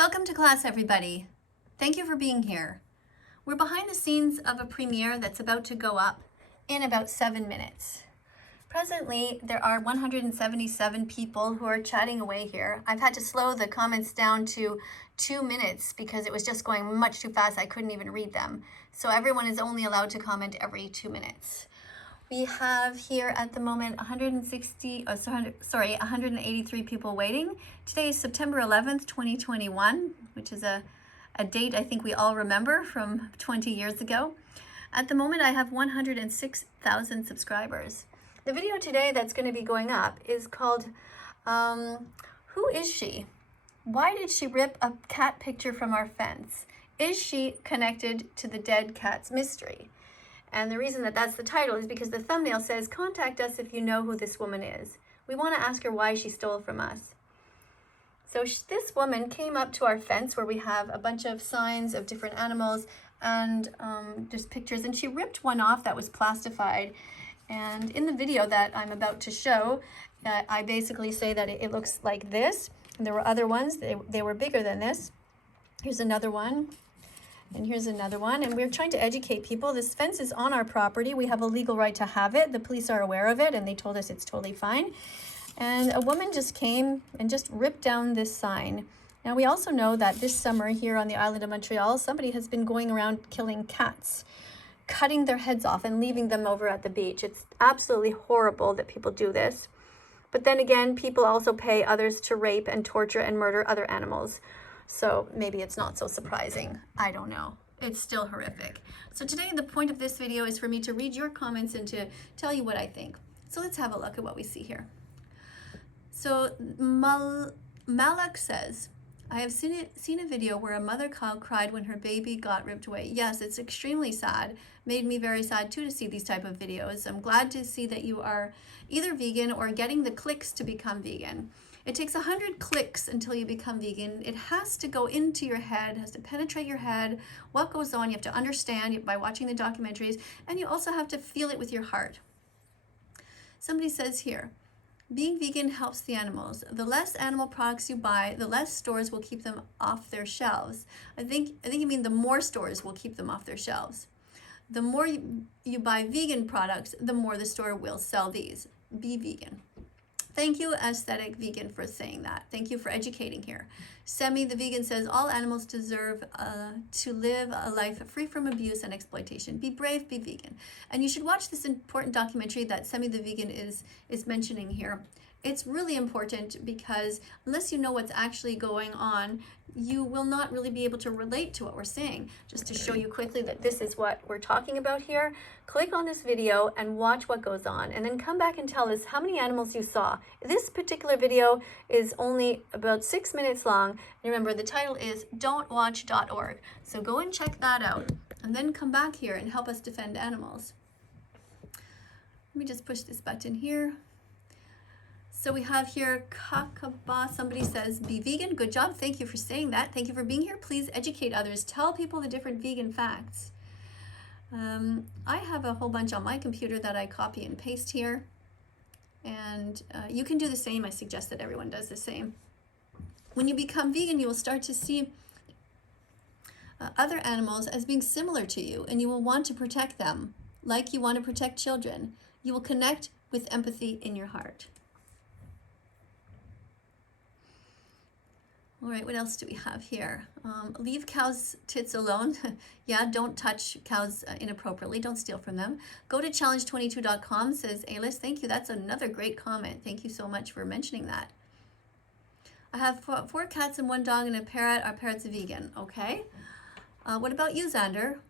Welcome to class, everybody. Thank you for being here. We're behind the scenes of a premiere that's about to go up in about 7 minutes. Presently, there are 177 people who are chatting away here. I've had to slow the comments down to 2 minutes because it was just going much too fast. I couldn't even read them. So everyone is only allowed to comment every 2 minutes. We have here at the moment 183 people waiting. Today is September 11th, 2021, which is a date I think we all remember from 20 years ago. At the moment, I have 106,000 subscribers. The video today that's going to be going up is called, Who is she? Why did she rip a cat picture from our fence? Is she connected to the dead cat's mystery? And the reason that that's the title is because the thumbnail says, contact us if you know who this woman is. We want to ask her why she stole from us. So this woman came up to our fence where we have a bunch of signs of different animals and just pictures. And she ripped one off that was plastified. And in the video that I'm about to show, I basically say that it looks like this. And there were other ones. They were bigger than this. Here's another one. And here's another one, and we're trying to educate people. This fence is on our property. We have a legal right to have it. The police are aware of it, and they told us it's totally fine. And a woman just came and just ripped down this sign. Now, we also know that this summer here on the island of Montreal, somebody has been going around killing cats, cutting their heads off and leaving them over at the beach. It's absolutely horrible that people do this. But then again, people also pay others to rape and torture and murder other animals. So maybe it's not so surprising. I don't know. It's still horrific. So today the point of this video is for me to read your comments and to tell you what I think. So let's have a look at what we see here. So Malak says, I have seen a video where a mother cow cried when her baby got ripped away. Yes, it's extremely sad. Made me very sad too to see these type of videos. I'm glad to see that you are either vegan or getting the clicks to become vegan. It takes 100 clicks until you become vegan. It has to go into your head, has to penetrate your head. What goes on, you have to understand by watching the documentaries, and you also have to feel it with your heart. Somebody says here, being vegan helps the animals. The less animal products you buy, the less stores will keep them off their shelves. I think you mean the more stores will keep them off their shelves. The more you buy vegan products, the more the store will sell these. Be vegan. Thank you, Aesthetic Vegan, for saying that. Thank you for educating here. Semi, the vegan, says, all animals deserve to live a life free from abuse and exploitation. Be brave, be vegan. And you should watch this important documentary that Semi, the vegan, is mentioning here. It's really important because unless you know what's actually going on, you will not really be able to relate to what we're saying. Just to show you quickly that this is what we're talking about here, click on this video and watch what goes on, and then come back and tell us how many animals you saw. This particular video is only about 6 minutes long. And remember, the title is don'twatch.org. So go and check that out, and then come back here and help us defend animals. Let me just push this button here. So we have here Kakaba, somebody says, be vegan. Good job. Thank you for saying that. Thank you for being here. Please educate others. Tell people the different vegan facts. I have a whole bunch on my computer that I copy and paste here. And you can do the same. I suggest that everyone does the same. When you become vegan, you will start to see other animals as being similar to you, and you will want to protect them like you want to protect children. You will connect with empathy in your heart. All right, what else do we have here? Leave cows' tits alone. Yeah, don't touch cows inappropriately. Don't steal from them. Go to challenge22.com, says Alice. Thank you. That's another great comment. Thank you so much for mentioning that. I have 4 cats and 1 dog and a parrot. Our parrot's a vegan. Okay. What about you, Xander?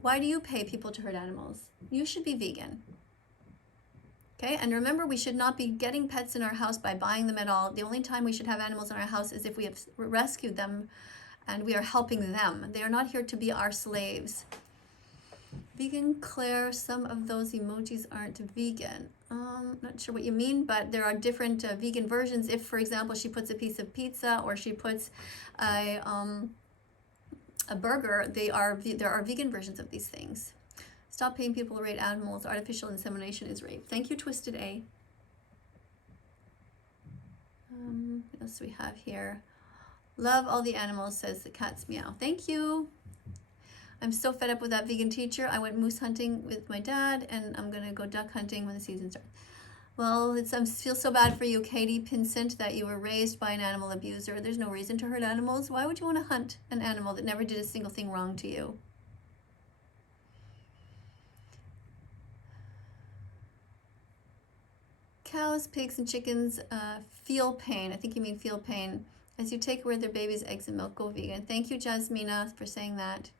Why do you pay people to hurt animals? You should be vegan. Okay, and remember, we should not be getting pets in our house by buying them at all. The only time we should have animals in our house is if we have rescued them and we are helping them. They are not here to be our slaves. Vegan Claire, some of those emojis aren't vegan. Not sure what you mean, but there are different vegan versions. If, for example, she puts a piece of pizza or she puts a burger, there are vegan versions of these things. Stop paying people to rate animals. Artificial insemination is rape. Thank you, Twisted A. What else do we have here? Love all the animals, says the cat's meow. Thank you. I'm so fed up with that vegan teacher. I went moose hunting with my dad, and I'm going to go duck hunting when the season starts. Well, I feel so bad for you, Katie Pinsent, that you were raised by an animal abuser. There's no reason to hurt animals. Why would you want to hunt an animal that never did a single thing wrong to you? Cows, pigs, and chickens feel pain. I think you mean feel pain. As you take away their babies' eggs and milk, go vegan. Thank you, Jasmina, for saying that.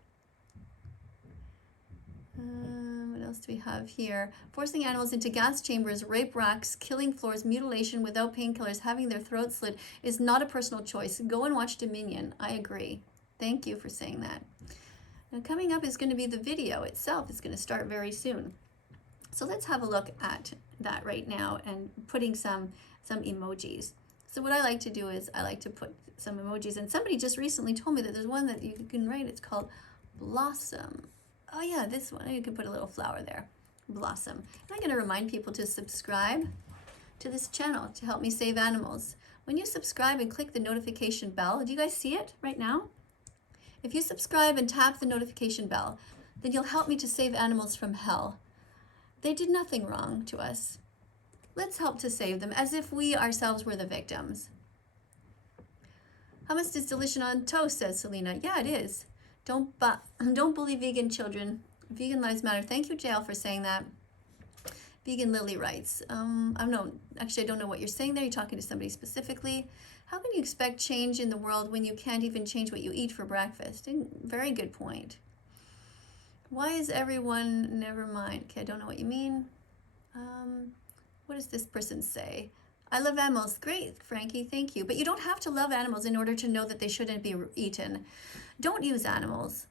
What else do we have here? Forcing animals into gas chambers, rape racks, killing floors, mutilation without painkillers, having their throats slit is not a personal choice. Go and watch Dominion. I agree. Thank you for saying that. Now coming up is going to be the video itself. It's going to start very soon. So let's have a look at that right now and putting some emojis. So what I like to do is I like to put some emojis, and somebody just recently told me that there's one that you can write. It's called Blossom. Oh yeah, this one. You can put a little flower there. Blossom. And I'm going to remind people to subscribe to this channel to help me save animals. When you subscribe and click the notification bell, do you guys see it right now? If you subscribe and tap the notification bell, then you'll help me to save animals from hell. They did nothing wrong to us. Let's help to save them as if we ourselves were the victims. Hummus is delicious on toast, says Selena. Yeah, it is. Don't bully vegan children. Vegan lives matter. Thank you, Jael, for saying that. Vegan Lily writes, I don't know what you're saying there. You're talking to somebody specifically. How can you expect change in the world when you can't even change what you eat for breakfast? Very good point. Why is everyone, never mind. Okay, I don't know what you mean. What does this person say? I love animals. Great, Frankie, thank you. But you don't have to love animals in order to know that they shouldn't be eaten. Don't use animals.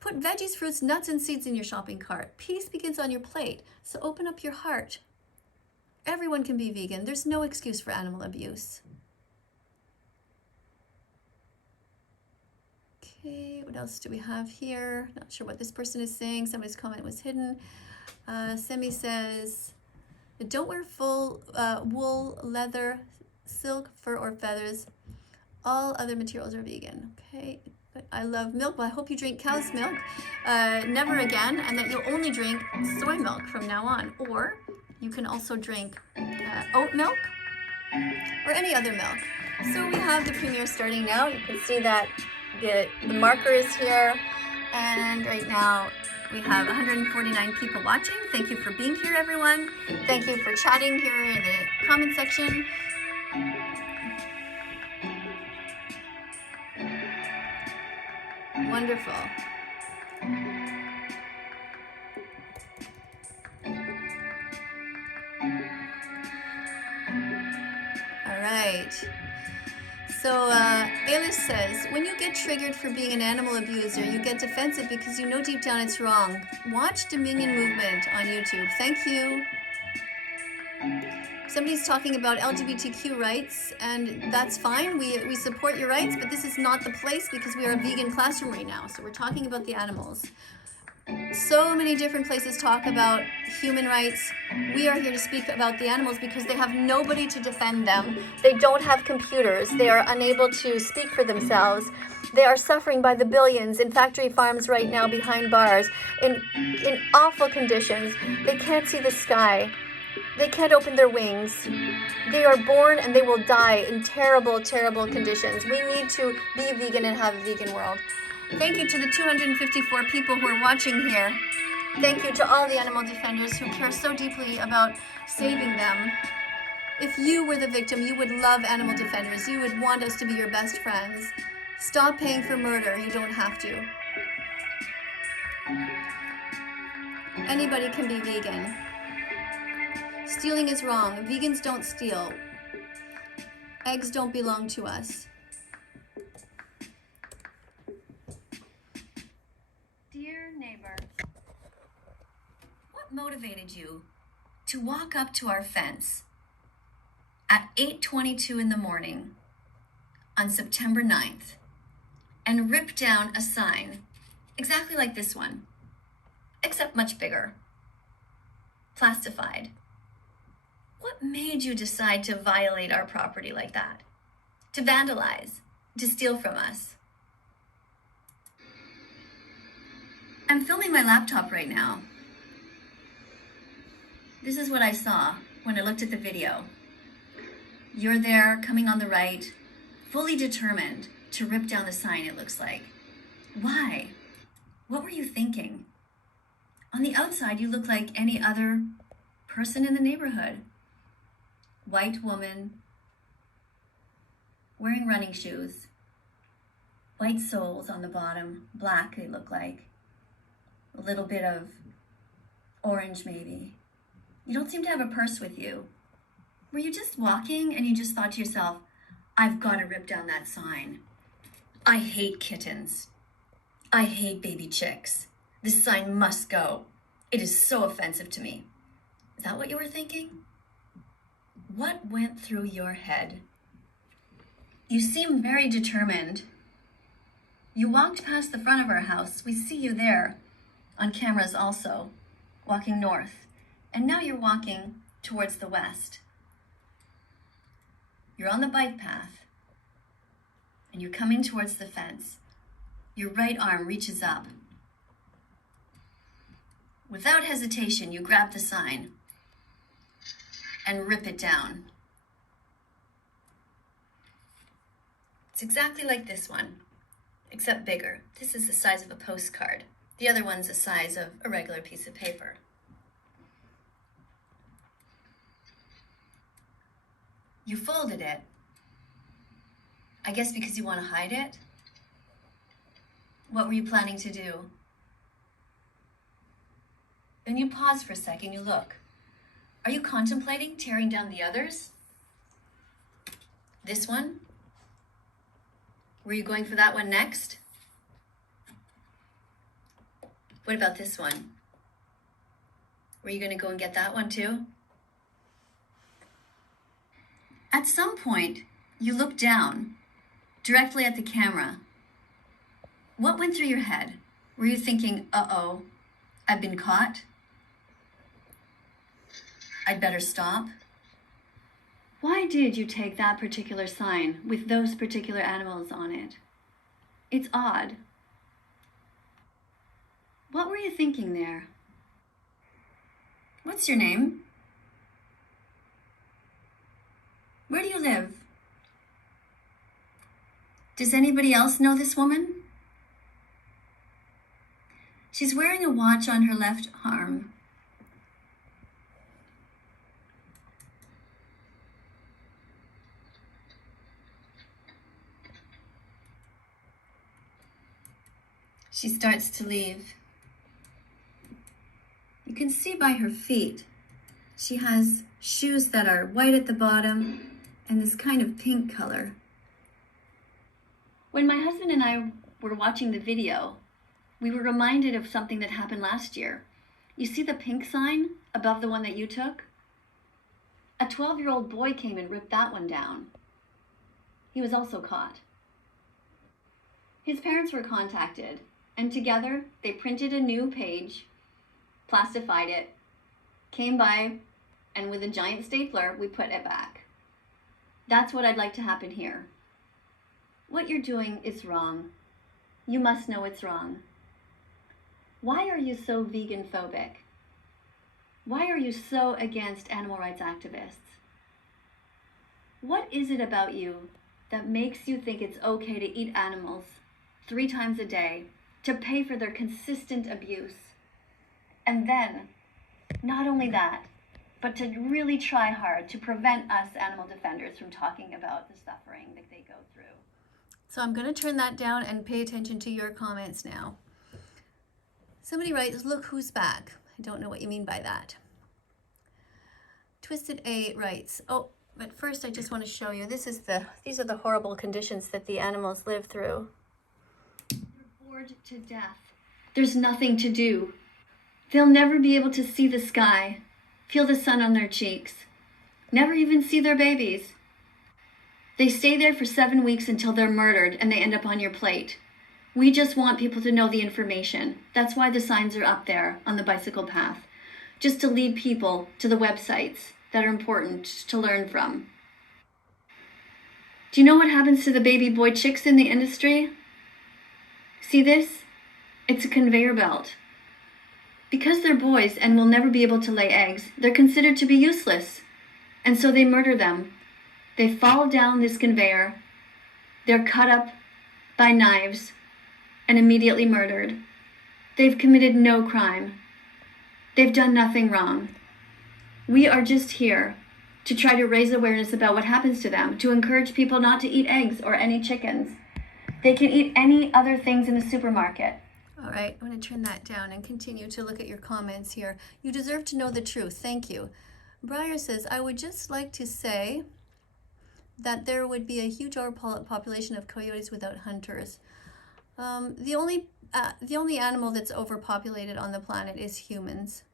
Put veggies, fruits, nuts, and seeds in your shopping cart. Peace begins on your plate, so open up your heart. Everyone can be vegan. There's no excuse for animal abuse. Okay, what else do we have here? Not sure what this person is saying. Somebody's comment was hidden. Semi says, don't wear full wool, leather, silk, fur, or feathers. All other materials are vegan. Okay, but I love milk. Well, I hope you drink cow's milk never again, and that you'll only drink soy milk from now on. Or you can also drink oat milk or any other milk. So we have the premiere starting now. You can see that the marker is here, and right now we have 149 people watching. Thank you for being here, everyone. Thank you for chatting here in the comment section. Wonderful. All right. So Alice says, when you get triggered for being an animal abuser, you get defensive because you know deep down it's wrong. Watch Dominion Movement on YouTube. Thank you. Somebody's talking about LGBTQ rights, and that's fine. We support your rights, but this is not the place because we are a vegan classroom right now. So we're talking about the animals. So many different places talk about human rights. We are here to speak about the animals because they have nobody to defend them. They don't have computers. They are unable to speak for themselves. They are suffering by the billions in factory farms right now behind bars in awful conditions. They can't see the sky. They can't open their wings. They are born and they will die in terrible, terrible conditions. We need to be vegan and have a vegan world. Thank you to the 254 people who are watching here. Thank you to all the animal defenders who care so deeply about saving them. If you were the victim, you would love animal defenders. You would want us to be your best friends. Stop paying for murder. You don't have to. Anybody can be vegan. Stealing is wrong. Vegans don't steal. Eggs don't belong to us. Dear neighbor, what motivated you to walk up to our fence at 8:22 in the morning on September 9th and rip down a sign exactly like this one, except much bigger, plastified? What made you decide to violate our property like that? To vandalize, to steal from us. I'm filming my laptop right now. This is what I saw when I looked at the video. You're there, coming on the right, fully determined to rip down the sign, it looks like. Why? What were you thinking? On the outside, you look like any other person in the neighborhood. White woman, wearing running shoes, white soles on the bottom, black they look like, a little bit of orange maybe. You don't seem to have a purse with you. Were you just walking and you just thought to yourself, I've got to rip down that sign. I hate kittens. I hate baby chicks. This sign must go. It is so offensive to me. Is that what you were thinking? What went through your head? You seem very determined. You walked past the front of our house. We see you there on cameras also, walking north. And now you're walking towards the west. You're on the bike path and you're coming towards the fence. Your right arm reaches up. Without hesitation, you grab the sign and rip it down. It's exactly like this one, except bigger. This is the size of a postcard. The other one's the size of a regular piece of paper. You folded it, I guess because you want to hide it. What were you planning to do? Then you pause for a second, you look. Are you contemplating tearing down the others? This one? Were you going for that one next? What about this one? Were you going to go and get that one too? At some point, you look down, directly at the camera. What went through your head? Were you thinking, uh-oh, I've been caught? I'd better stop? Why did you take that particular sign with those particular animals on it? It's odd. What were you thinking there? What's your name? Where do you live? Does anybody else know this woman? She's wearing a watch on her left arm. She starts to leave. You can see by her feet, she has shoes that are white at the bottom and this kind of pink color. When my husband and I were watching the video, we were reminded of something that happened last year. You see the pink sign above the one that you took? A 12-year-old boy came and ripped that one down. He was also caught. His parents were contacted, and together they printed a new page, plastified it, came by, and with a giant stapler, we put it back. That's what I'd like to happen here. What you're doing is wrong. You must know it's wrong. Why are you so vegan phobic? Why are you so against animal rights activists? What is it about you that makes you think it's okay to eat animals 3 times a day, to pay for their consistent abuse? And then, not only that, but to really try hard to prevent us animal defenders from talking about the suffering that they go through. So I'm going to turn that down and pay attention to your comments now. Somebody writes, look who's back. I don't know what you mean by that. Twisted A writes, oh, but first I just want to show you, these are the horrible conditions that the animals live through. They're bored to death. There's nothing to do. They'll never be able to see the sky, feel the sun on their cheeks, never even see their babies. They stay there for 7 weeks until they're murdered and they end up on your plate. We just want people to know the information. That's why the signs are up there on the bicycle path, just to lead people to the websites that are important to learn from. Do you know what happens to the baby boy chicks in the industry? See this? It's a conveyor belt. Because they're boys and will never be able to lay eggs, they're considered to be useless. And so they murder them. They fall down this conveyor. They're cut up by knives and immediately murdered. They've committed no crime. They've done nothing wrong. We are just here to try to raise awareness about what happens to them, to encourage people not to eat eggs or any chickens. They can eat any other things in the supermarket. All right, I'm going to turn that down and continue to look at your comments here. You deserve to know the truth. Thank you. Briar says, I would just like to say that there would be a huge overpopulation of coyotes without hunters. The only animal that's overpopulated on the planet is humans.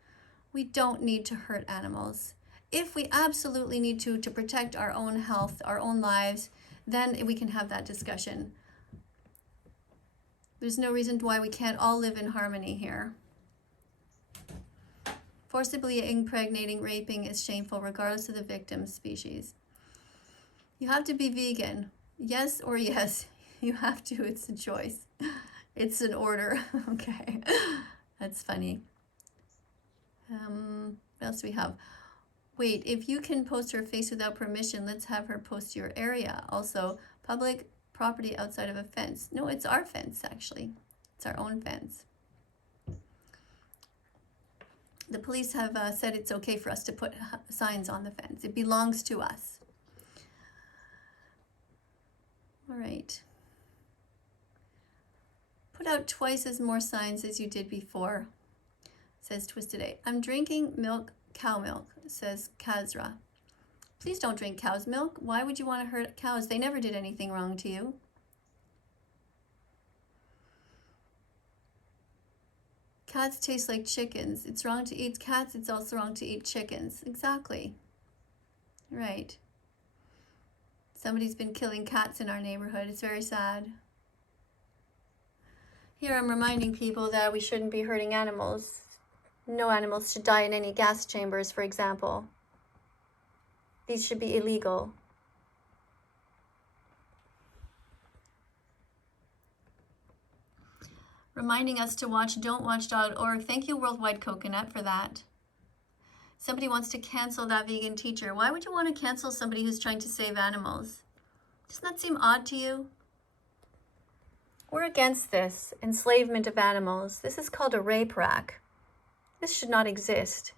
We don't need to hurt animals. If we absolutely need to protect our own health, our own lives, then we can have that discussion. There's no reason why we can't all live in harmony here. Forcibly impregnating, raping is shameful regardless of the victim's species. You have to be vegan. Yes or yes. You have to. It's a choice. It's an order. Okay. That's funny. What else do we have? Wait, if you can post her face without permission, let's have her post your area. Also, public property outside of a fence. No, it's our fence, actually. It's our own fence. The police have said it's okay for us to put signs on the fence. It belongs to us. All right. Put out twice as more signs as you did before, says Twisted A. I'm drinking milk, cow milk, says Kazra. Please don't drink cow's milk. Why would you want to hurt cows? They never did anything wrong to you. Cats taste like chickens. It's wrong to eat cats. It's also wrong to eat chickens. Exactly. Right. Somebody's been killing cats in our neighborhood. It's very sad. Here I'm reminding people that we shouldn't be hurting animals. No animals should die in any gas chambers, for example. These should be illegal. Reminding us to watch don'twatch.org. Thank you, Worldwide Coconut, for that. Somebody wants to cancel That Vegan Teacher. Why would you want to cancel somebody who's trying to save animals? Doesn't that seem odd to you? We're against this enslavement of animals. This is called a rape rack. This should not exist.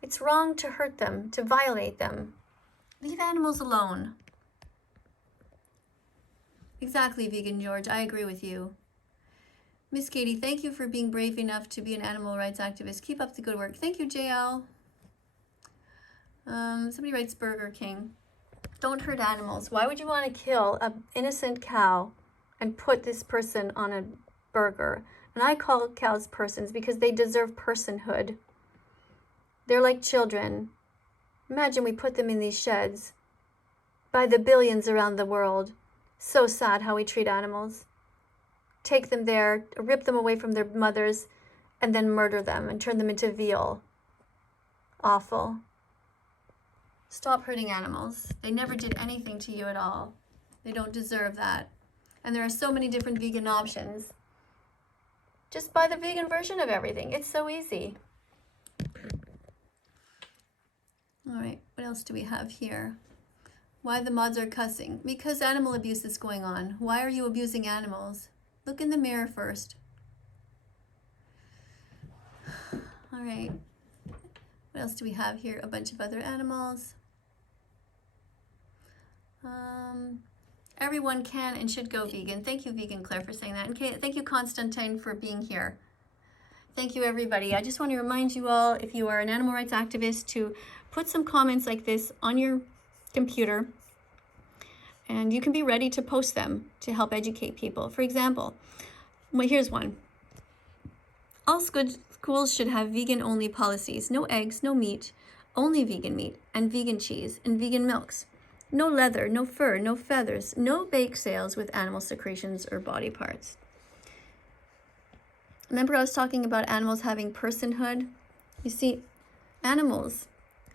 It's wrong to hurt them, to violate them. Leave animals alone. Exactly, Vegan George. I agree with you. Miss Katie, thank you for being brave enough to be an animal rights activist. Keep up the good work. Thank you, JL. Somebody writes Burger King. Don't hurt animals. Why would you want to kill an innocent cow and put this person on a burger? And I call cows persons because they deserve personhood. They're like children. Imagine we put them in these sheds by the billions around the world. So sad how we treat animals. Take them there, rip them away from their mothers, and then murder them and turn them into veal. Awful. Stop hurting animals. They never did anything to you at all. They don't deserve that. And there are so many different vegan options. Just buy the vegan version of everything. It's so easy. All right, what else do we have here? Why the mods are cussing? Because animal abuse is going on. Why are you abusing animals? Look in the mirror first. All right. What else do we have here? A bunch of other animals. Everyone can and should go vegan. Thank you, Vegan Claire, for saying that. And thank you, Constantine, for being here. Thank you, everybody. I just want to remind you all, if you are an animal rights activist, to put some comments like this on your computer, and you can be ready to post them to help educate people. For example, well, here's one. All schools should have vegan-only policies. No eggs, no meat, only vegan meat, and vegan cheese, and vegan milks. No leather, no fur, no feathers, no bake sales with animal secretions or body parts. Remember I was talking about animals having personhood? You see, animals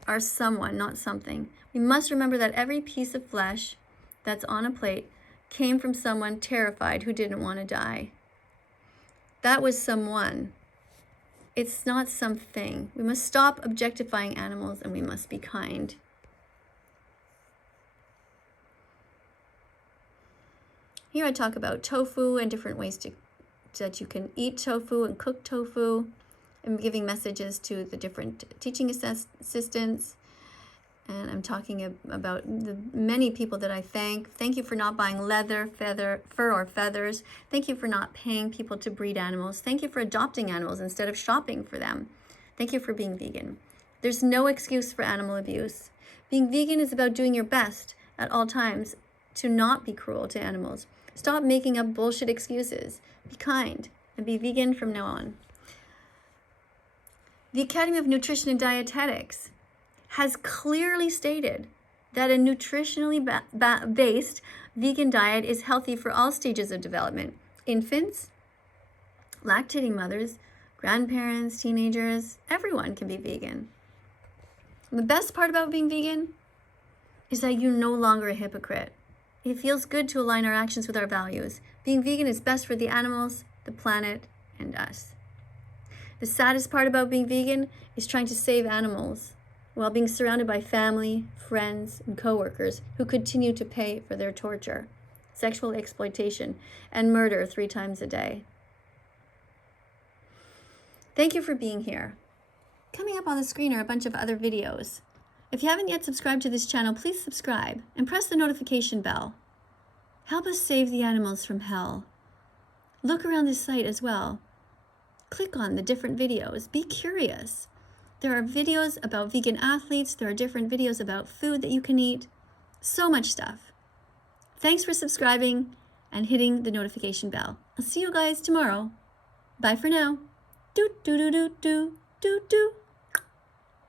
are someone, not something. We must remember that every piece of flesh that's on a plate came from someone terrified who didn't want to die. That was someone. It's not something. We must stop objectifying animals and we must be kind. Here I talk about tofu and different ways that you can eat tofu and cook tofu. I'm giving messages to the different teaching assistants. And I'm talking about the many people that I thank. Thank you for not buying leather, fur, or feathers. Thank you for not paying people to breed animals. Thank you for adopting animals instead of shopping for them. Thank you for being vegan. There's no excuse for animal abuse. Being vegan is about doing your best at all times to not be cruel to animals. Stop making up bullshit excuses. Be kind and be vegan from now on. The Academy of Nutrition and Dietetics has clearly stated that a nutritionally based vegan diet is healthy for all stages of development. Infants, lactating mothers, grandparents, teenagers, everyone can be vegan. And the best part about being vegan is that you're no longer a hypocrite. It feels good to align our actions with our values. Being vegan is best for the animals, the planet, and us. The saddest part about being vegan is trying to save animals while being surrounded by family, friends, and coworkers who continue to pay for their torture, sexual exploitation, and murder 3 times a day. Thank you for being here. Coming up on the screen are a bunch of other videos. If you haven't yet subscribed to this channel, please subscribe and press the notification bell. Help us save the animals from hell. Look around this site as well. Click on the different videos. Be curious. There are videos about vegan athletes. There are different videos about food that you can eat. So much stuff. Thanks for subscribing and hitting the notification bell. I'll see you guys tomorrow. Bye for now. Do do do do do do do.